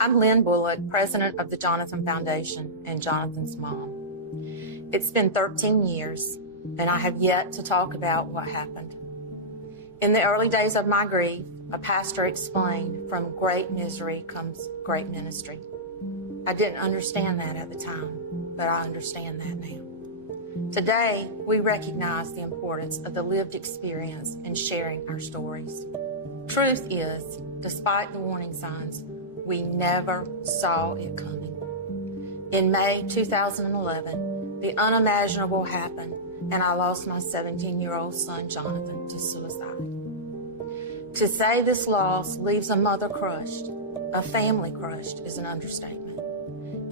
I'm Lynn Bulloch, president of the Jonathan Foundation and Jonathan's mom. It's been 13 years, and I have yet to talk about what happened. In the early days of my grief, a pastor explained, from great misery comes great ministry. I didn't understand that at the time, but I understand that now. Today, we recognize the importance of the lived experience in sharing our stories. Truth is, despite the warning signs, we never saw it coming. In May 2011, the unimaginable happened, and I lost my 17-year-old son, Jonathan, to suicide. To say this loss leaves a mother crushed, a family crushed, is an understatement.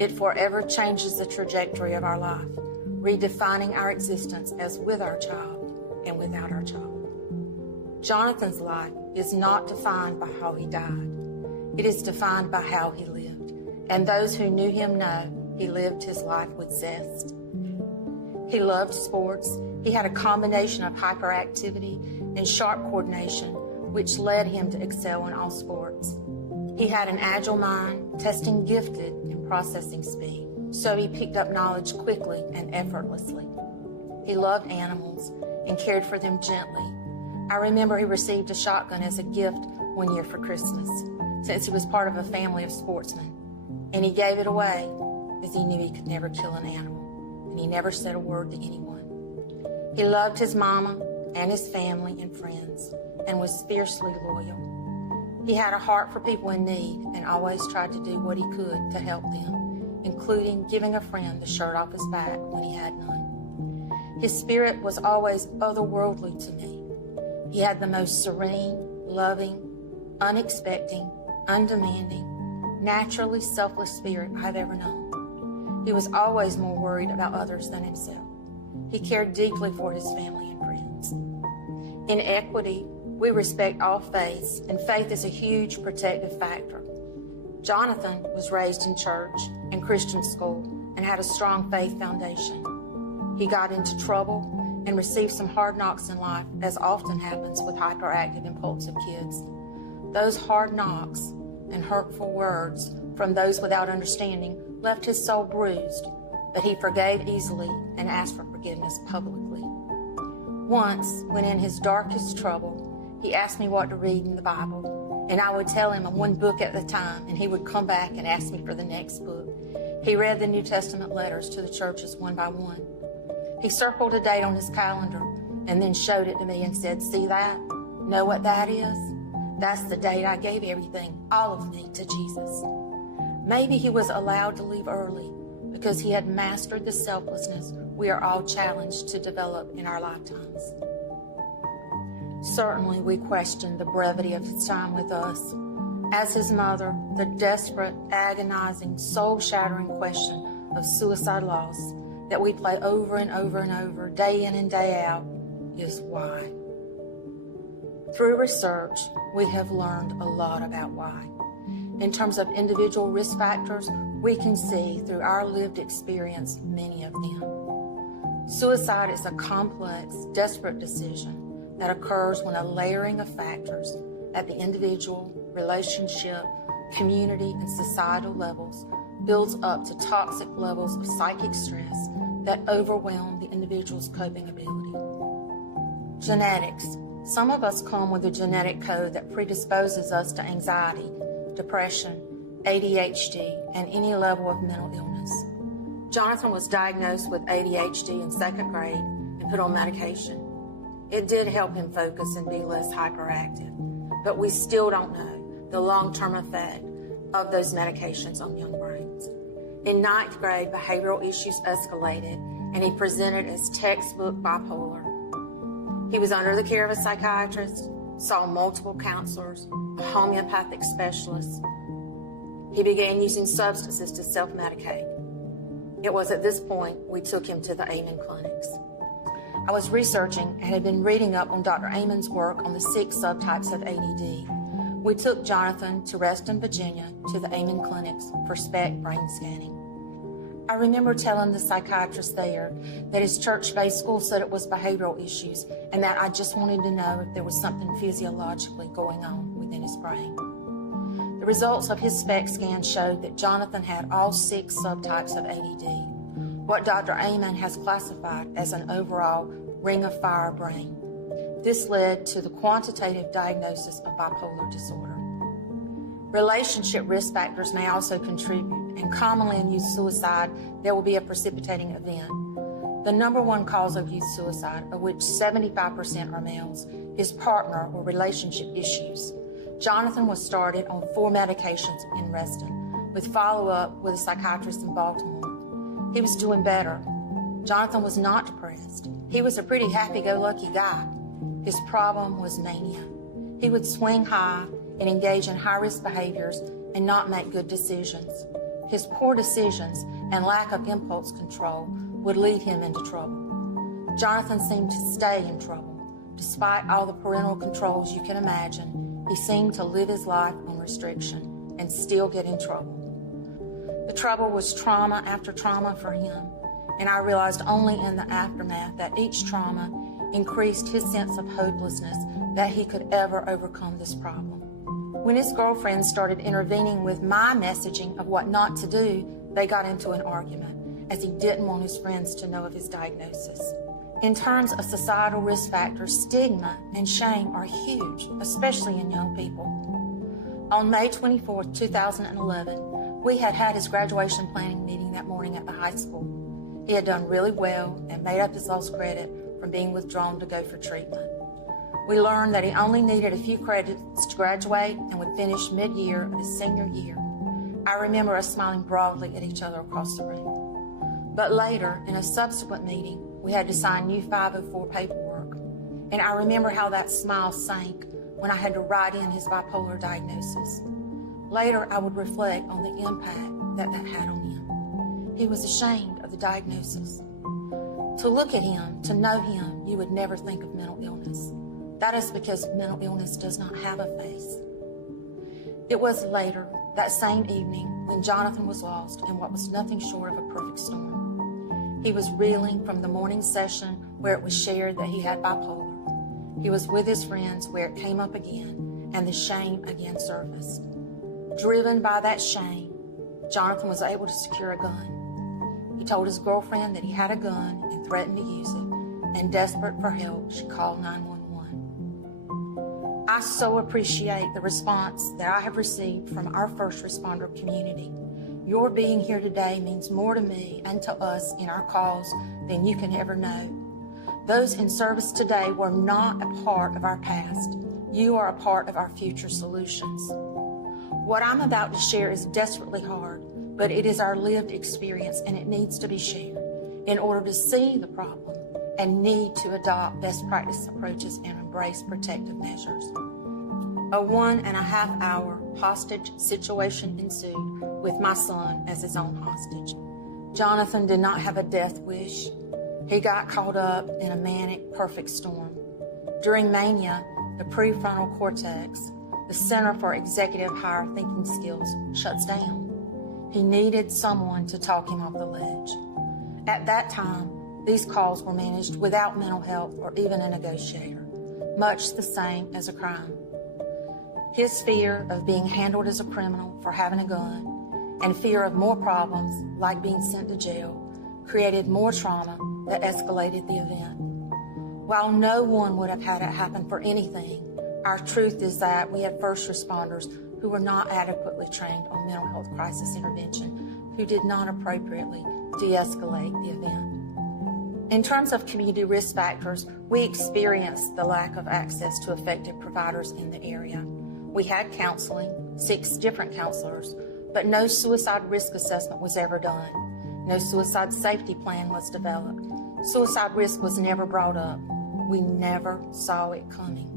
It forever changes the trajectory of our life, redefining our existence as with our child and without our child. Jonathan's life is not defined by how he died. It is defined by how he lived. And those who knew him know he lived his life with zest. He loved sports. He had a combination of hyperactivity and sharp coordination, which led him to excel in all sports. He had an agile mind, testing gifted in processing speed, so he picked up knowledge quickly and effortlessly. He loved animals and cared for them gently. I remember he received a shotgun as a gift one year for Christmas, since he was part of a family of sportsmen, and he gave it away as he knew he could never kill an animal, and he never said a word to anyone. He loved his mama and his family and friends, and was fiercely loyal. He had a heart for people in need and always tried to do what he could to help them, including giving a friend the shirt off his back when he had none. His spirit was always otherworldly to me. He had the most serene, loving, unexpecting, undemanding, naturally selfless spirit I've ever known. He was always more worried about others than himself. He cared deeply for his family and friends. In equity, we respect all faiths, and faith is a huge protective factor. Jonathan was raised in church and Christian school and had a strong faith foundation. He got into trouble and received some hard knocks in life, as often happens with hyperactive, impulsive kids. Those hard knocks and hurtful words from those without understanding left his soul bruised, but he forgave easily and asked for forgiveness publicly. Once, when in his darkest trouble, he asked me what to read in the Bible, and I would tell him one book at a time, and he would come back and ask me for the next book. He read the New Testament letters to the churches one by one. He circled a date on his calendar and then showed it to me and said, "See that? Know what that is? That's the date I gave everything, all of me, to Jesus." Maybe he was allowed to leave early because he had mastered the selflessness we are all challenged to develop in our lifetimes. Certainly, we question the brevity of his time with us. As his mother, the desperate, agonizing, soul-shattering question of suicide loss that we play over and over and over, day in and day out, is why. Through research, we have learned a lot about why. In terms of individual risk factors, we can see through our lived experience many of them. Suicide is a complex, desperate decision that occurs when a layering of factors at the individual, relationship, community, and societal levels builds up to toxic levels of psychic stress that overwhelm the individual's coping ability. Genetics. Some of us come with a genetic code that predisposes us to anxiety, depression, ADHD, and any level of mental illness. Jonathan was diagnosed with ADHD in 2nd grade and put on medication. It did help him focus and be less hyperactive, but we still don't know the long-term effect of those medications on young brains. In 9th grade, behavioral issues escalated, and he presented as textbook bipolar. He was under the care of a psychiatrist, saw multiple counselors, a homeopathic specialist. He began using substances to self-medicate. It was at this point we took him to the Amen clinics. I was researching and had been reading up on Dr. Amen's work on the 6 subtypes of ADD. We took Jonathan to Reston, Virginia, to the Amen clinics for SPECT brain scanning. I remember telling the psychiatrist there that his church-based school said it was behavioral issues and that I just wanted to know if there was something physiologically going on within his brain. The results of his SPECT scan showed that Jonathan had all 6 subtypes of ADD, what Dr. Amen has classified as an overall ring of fire brain. This led to the quantitative diagnosis of bipolar disorder. Relationship risk factors may also contribute, and commonly in youth suicide, there will be a precipitating event. The number one cause of youth suicide, of which 75% are males, is partner or relationship issues. Jonathan was started on 4 medications in Reston, with follow-up with a psychiatrist in Baltimore. He was doing better. Jonathan was not depressed. He was a pretty happy-go-lucky guy. His problem was mania. He would swing high and engage in high-risk behaviors and not make good decisions. His poor decisions and lack of impulse control would lead him into trouble. Jonathan seemed to stay in trouble. Despite all the parental controls you can imagine, he seemed to live his life on restriction and still get in trouble. The trouble was trauma after trauma for him, and I realized only in the aftermath that each trauma increased his sense of hopelessness that he could ever overcome this problem. When his girlfriend started intervening with my messaging of what not to do, they got into an argument, as he didn't want his friends to know of his diagnosis. In terms of societal risk factors, stigma and shame are huge, especially in young people. On May 24, 2011, we had his graduation planning meeting that morning at the high school. He had done really well and made up his lost credit from being withdrawn to go for treatment. We learned that he only needed a few credits to graduate and would finish mid-year of his senior year. I remember us smiling broadly at each other across the room. But later, in a subsequent meeting, we had to sign new 504 paperwork, and I remember how that smile sank when I had to write in his bipolar diagnosis. Later, I would reflect on the impact that had on him. He was ashamed of the diagnosis. To look at him, to know him, you would never think of mental illness. That is because mental illness does not have a face. It was later, that same evening, when Jonathan was lost in what was nothing short of a perfect storm. He was reeling from the morning session where it was shared that he had bipolar. He was with his friends where it came up again, and the shame again surfaced. Driven by that shame, Jonathan was able to secure a gun. He told his girlfriend that he had a gun and threatened to use it, and desperate for help, she called 911. I so appreciate the response that I have received from our first responder community. Your being here today means more to me and to us in our cause than you can ever know. Those in service today were not a part of our past. You are a part of our future solutions. What I'm about to share is desperately hard, but it is our lived experience and it needs to be shared in order to see the problem and need to adopt best practice approaches and embrace protective measures. A 1.5 hour hostage situation ensued with my son as his own hostage. Jonathan did not have a death wish. He got caught up in a manic perfect storm. During mania, the prefrontal cortex, the Center for Executive Higher Thinking Skills, shuts down. He needed someone to talk him off the ledge. At that time, these calls were managed without mental health or even a negotiator, much the same as a crime. His fear of being handled as a criminal for having a gun and fear of more problems, like being sent to jail, created more trauma that escalated the event. While no one would have had it happen for anything, our truth is that we had first responders who were not adequately trained on mental health crisis intervention, who did not appropriately de-escalate the event. In terms of community risk factors, we experienced the lack of access to effective providers in the area. We had counseling, 6 different counselors, but no suicide risk assessment was ever done. No suicide safety plan was developed. Suicide risk was never brought up. We never saw it coming.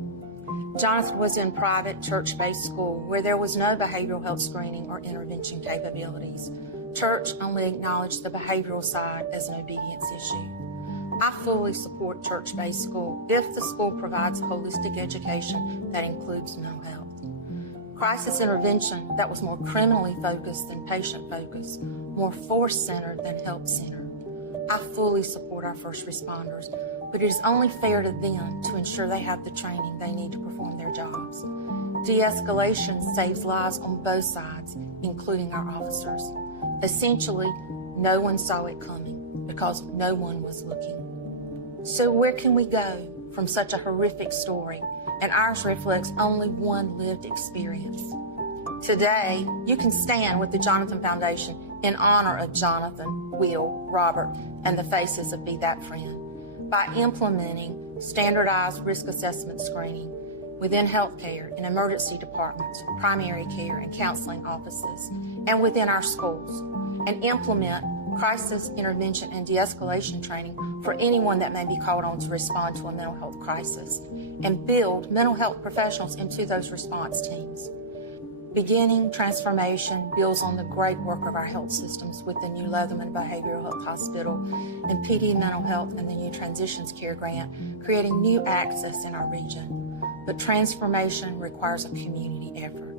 Jonathan was in private church-based school where there was no behavioral health screening or intervention capabilities. Church only acknowledged the behavioral side as an obedience issue. I fully support church-based school if the school provides holistic education that includes mental health. Crisis intervention that was more criminally focused than patient-focused, more force-centered than help-centered. I fully support our first responders, but it is only fair to them to ensure they have the training they need to perform their jobs. De-escalation saves lives on both sides, including our officers. Essentially, no one saw it coming because no one was looking. So where can we go from such a horrific story? And ours reflects only one lived experience. Today, you can stand with the Jonathan Foundation in honor of Jonathan, Will, Robert, and the faces of Be That Friend by implementing standardized risk assessment screening within healthcare and emergency departments, primary care and counseling offices, and within our schools, and implement crisis intervention and de-escalation training for anyone that may be called on to respond to a mental health crisis, and build mental health professionals into those response teams. Beginning transformation builds on the great work of our health systems with the new Leatherman Behavioral Health Hospital and PD Mental Health and the new Transitions Care Grant, creating new access in our region. But transformation requires a community effort.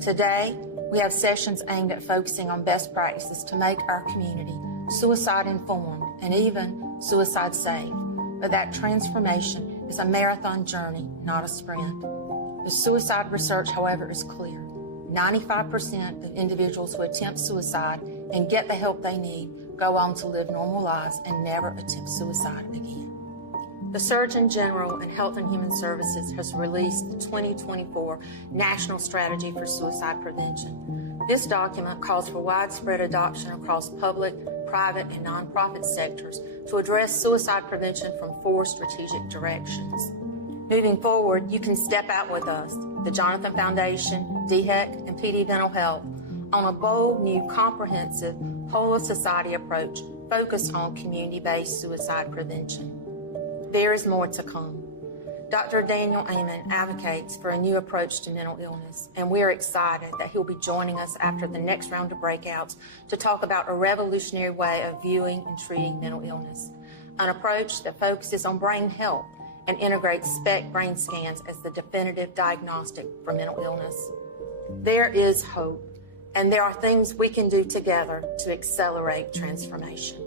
Today, we have sessions aimed at focusing on best practices to make our community suicide-informed and even suicide-safe. But that transformation is a marathon journey, not a sprint. The suicide research, however, is clear. 95% of individuals who attempt suicide and get the help they need go on to live normal lives and never attempt suicide again. The Surgeon General in Health and Human Services has released the 2024 National Strategy for Suicide Prevention. This document calls for widespread adoption across public, private, and nonprofit sectors to address suicide prevention from 4 strategic directions. Moving forward, you can step out with us, the Jonathan Foundation, DHEC, and PD Mental Health, on a bold, new, comprehensive, whole-of-society approach focused on community-based suicide prevention. There is more to come. Dr. Daniel Amen advocates for a new approach to mental illness, and we're excited that he'll be joining us after the next round of breakouts to talk about a revolutionary way of viewing and treating mental illness, an approach that focuses on brain health and integrates SPECT brain scans as the definitive diagnostic for mental illness. There is hope, and there are things we can do together to accelerate transformation.